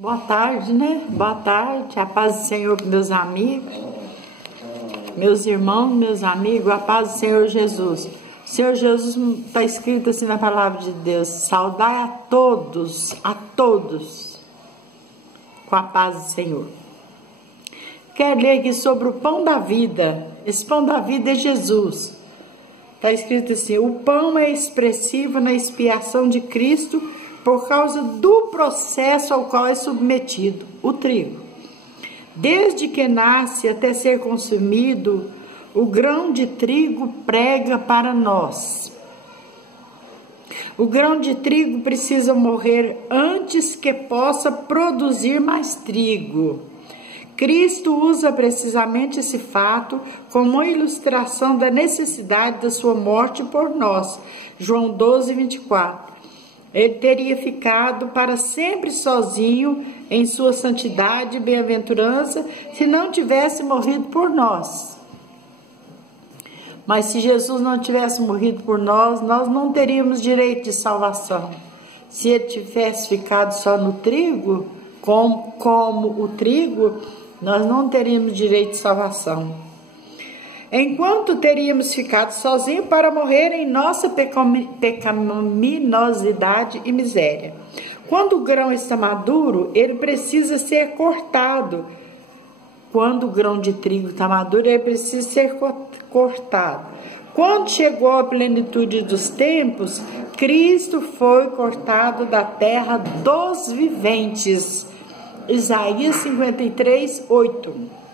Boa tarde, né? Boa tarde, a paz do Senhor, meus amigos, meus irmãos, meus amigos, a paz do Senhor Jesus. O Senhor Jesus está escrito assim na palavra de Deus: saudai a todos, com a paz do Senhor. Quero ler aqui sobre o pão da vida. Esse pão da vida é Jesus. Está escrito assim: o pão é expressivo na expiação de Cristo por causa do processo ao qual é submetido, o trigo. Desde que nasce até ser consumido, o grão de trigo prega para nós. O grão de trigo precisa morrer antes que possa produzir mais trigo. Cristo usa precisamente esse fato como uma ilustração da necessidade da sua morte por nós. João 12, 24. Ele teria ficado para sempre sozinho em sua santidade e bem-aventurança se não tivesse morrido por nós. Mas se Jesus não tivesse morrido por nós, nós não teríamos direito de salvação. Se ele tivesse ficado só no trigo, como o trigo, nós não teríamos direito de salvação. Enquanto teríamos ficado sozinhos para morrer em nossa pecaminosidade e miséria. Quando o grão está maduro, ele precisa ser cortado. Quando o grão de trigo está maduro, ele precisa ser cortado. Quando chegou a plenitude dos tempos, Cristo foi cortado da terra dos viventes. Isaías 53, 8.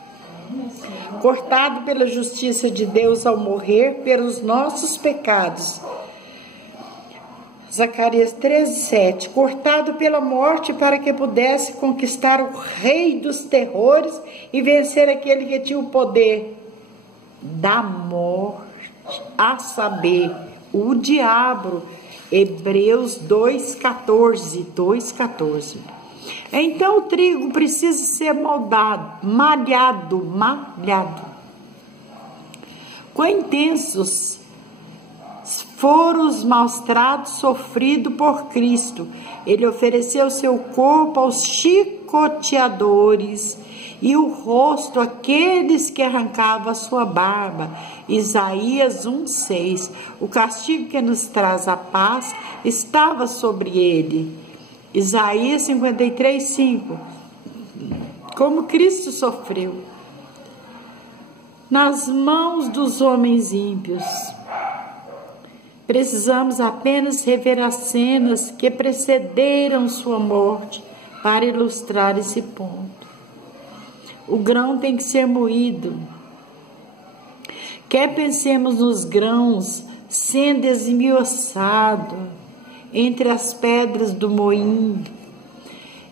Cortado pela justiça de Deus ao morrer pelos nossos pecados. Zacarias 13, 7. Cortado pela morte para que pudesse conquistar o rei dos terrores e vencer aquele que tinha o poder da morte, a saber, o diabo. Hebreus 2,14. 2,14. Então o trigo precisa ser malhado. Quão intensos foram os maus tratos sofridos por Cristo. Ele ofereceu seu corpo aos chicoteadores e o rosto àqueles que arrancavam a sua barba. Isaías 1,6. O castigo que nos traz a paz estava sobre ele. Isaías 53, 5. Como Cristo sofreu nas mãos dos homens ímpios. Precisamos apenas rever as cenas que precederam sua morte para ilustrar esse ponto. O grão tem que ser moído. Quer pensemos nos grãos sendo esmiuçado entre as pedras do moinho.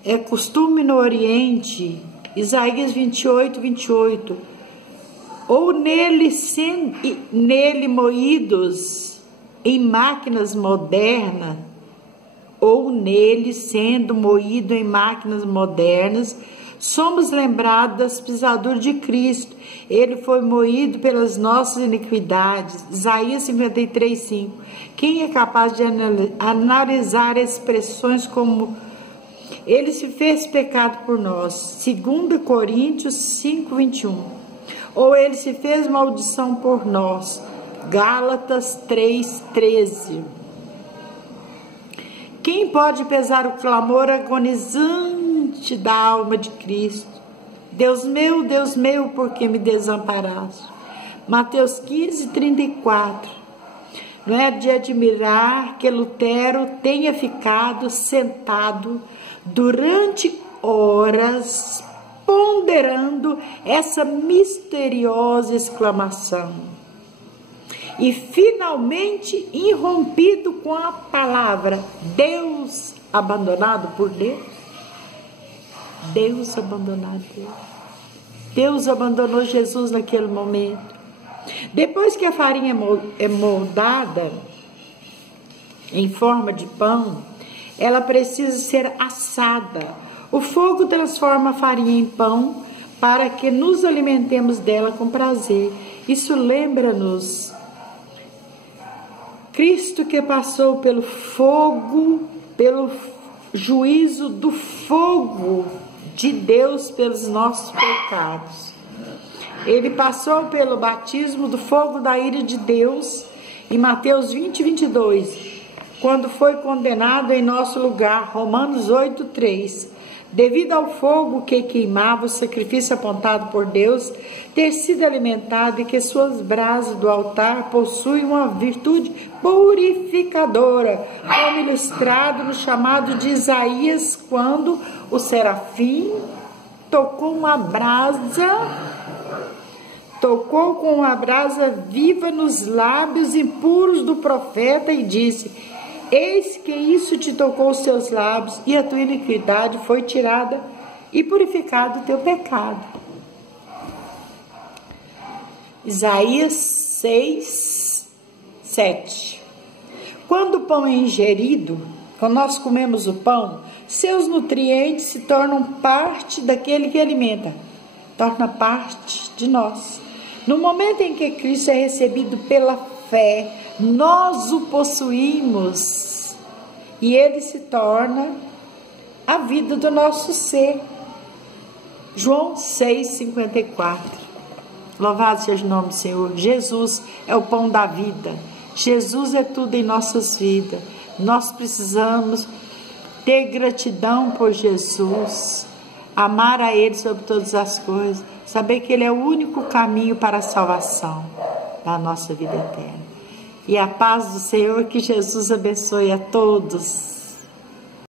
É costume no Oriente, Isaías 28, 28, ou nele moídos em máquinas modernas, ou nele sendo moído em máquinas modernas, somos lembrados das pisaduras de Cristo. Ele foi moído pelas nossas iniquidades. Isaías 53, 5. Quem é capaz de analisar expressões como ele se fez pecado por nós? 2 Coríntios 5, 21. Ou ele se fez maldição por nós? Gálatas 3, 13. Quem pode pesar o clamor agonizante da alma de Cristo? Deus meu, por que me desamparaste? Mateus 15, 34. Não é de admirar que Lutero tenha ficado sentado durante horas ponderando essa misteriosa exclamação e finalmente irrompido com a palavra: Deus abandonado por Deus? Deus abandonado por Deus. Deus abandonou Jesus naquele momento. Depois que a farinha é moldada em forma de pão, ela precisa ser assada. O fogo transforma a farinha em pão para que nos alimentemos dela com prazer. Isso lembra-nos Cristo que passou pelo fogo, pelo juízo do fogo de Deus pelos nossos pecados. Ele passou pelo batismo do fogo da ira de Deus em Mateus 20, 22, quando foi condenado em nosso lugar, Romanos 8, 3. Devido ao fogo que queimava o sacrifício apontado por Deus ter sido alimentado e que suas brasas do altar possuem uma virtude purificadora, como ilustrado no chamado de Isaías, quando o serafim tocou com uma brasa viva nos lábios impuros do profeta e disse: eis que isso te tocou os teus lábios, e a tua iniquidade foi tirada e purificado o teu pecado. Isaías 6, 7. Quando o pão é ingerido, quando nós comemos o pão, seus nutrientes se tornam parte daquele que alimenta, torna parte de nós. No momento em que Cristo é recebido pela fé, nós o possuímos e ele se torna a vida do nosso ser. João 6,54. Louvado seja o nome do Senhor. Jesus é o pão da vida. Jesus é tudo em nossas vidas. Nós precisamos ter gratidão por Jesus, amar a Ele sobre todas as coisas, saber que Ele é o único caminho para a salvação da nossa vida eterna. E a paz do Senhor, que Jesus abençoe a todos.